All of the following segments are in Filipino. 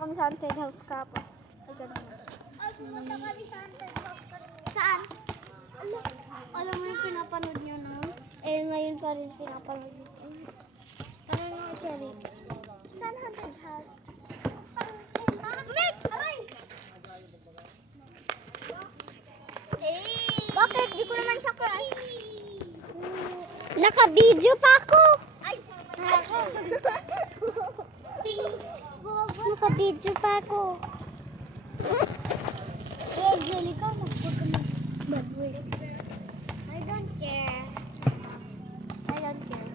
kami sa haunted house kapon. Ay, ganun. Ay, pumunta kami sa haunted house. Saan? Alam mo yung pinapanood nyo noon? Eh, ngayon pa rin pinapanood nyo. Ano nga, Cherry? Saan haunted house? Mick! Aray! Bakit? Di ko naman siya kaya. Naka-video pa ako. Ay! Naka-video pa ako. Eh, Angelica, mag-book ka na. Bad boy. I don't care. I don't care.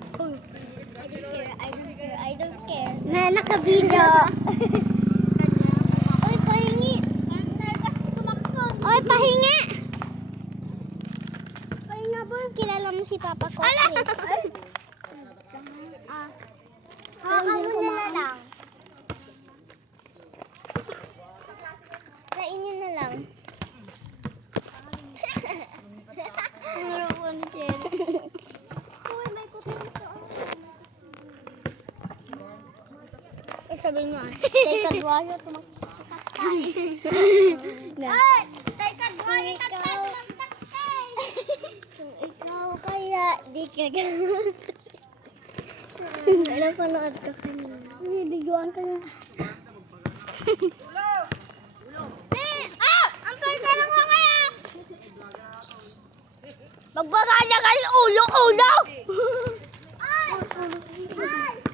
I don't care. Na, naka-video. Uy, pahingi. Tumakbo. Oy, pahinga. Pahinga ba? Kilala mo si Papa ko, Ala! Chris. Hawakan mo na lang. Sa inyo na lang. Ano po ni Cherry? Uy, may kutin ito. Eh, sabihin mo, Teka, duwayo, tumakbo. na. Ay! Teka, duwayo, tatay, tatay. Kung ikaw kaya, di ka gano'n. Napanood ka kanina. Bibigyan ka na. Ang pwede lang ko kaya! Magbaga niya kayo ulo! Ay! Ay!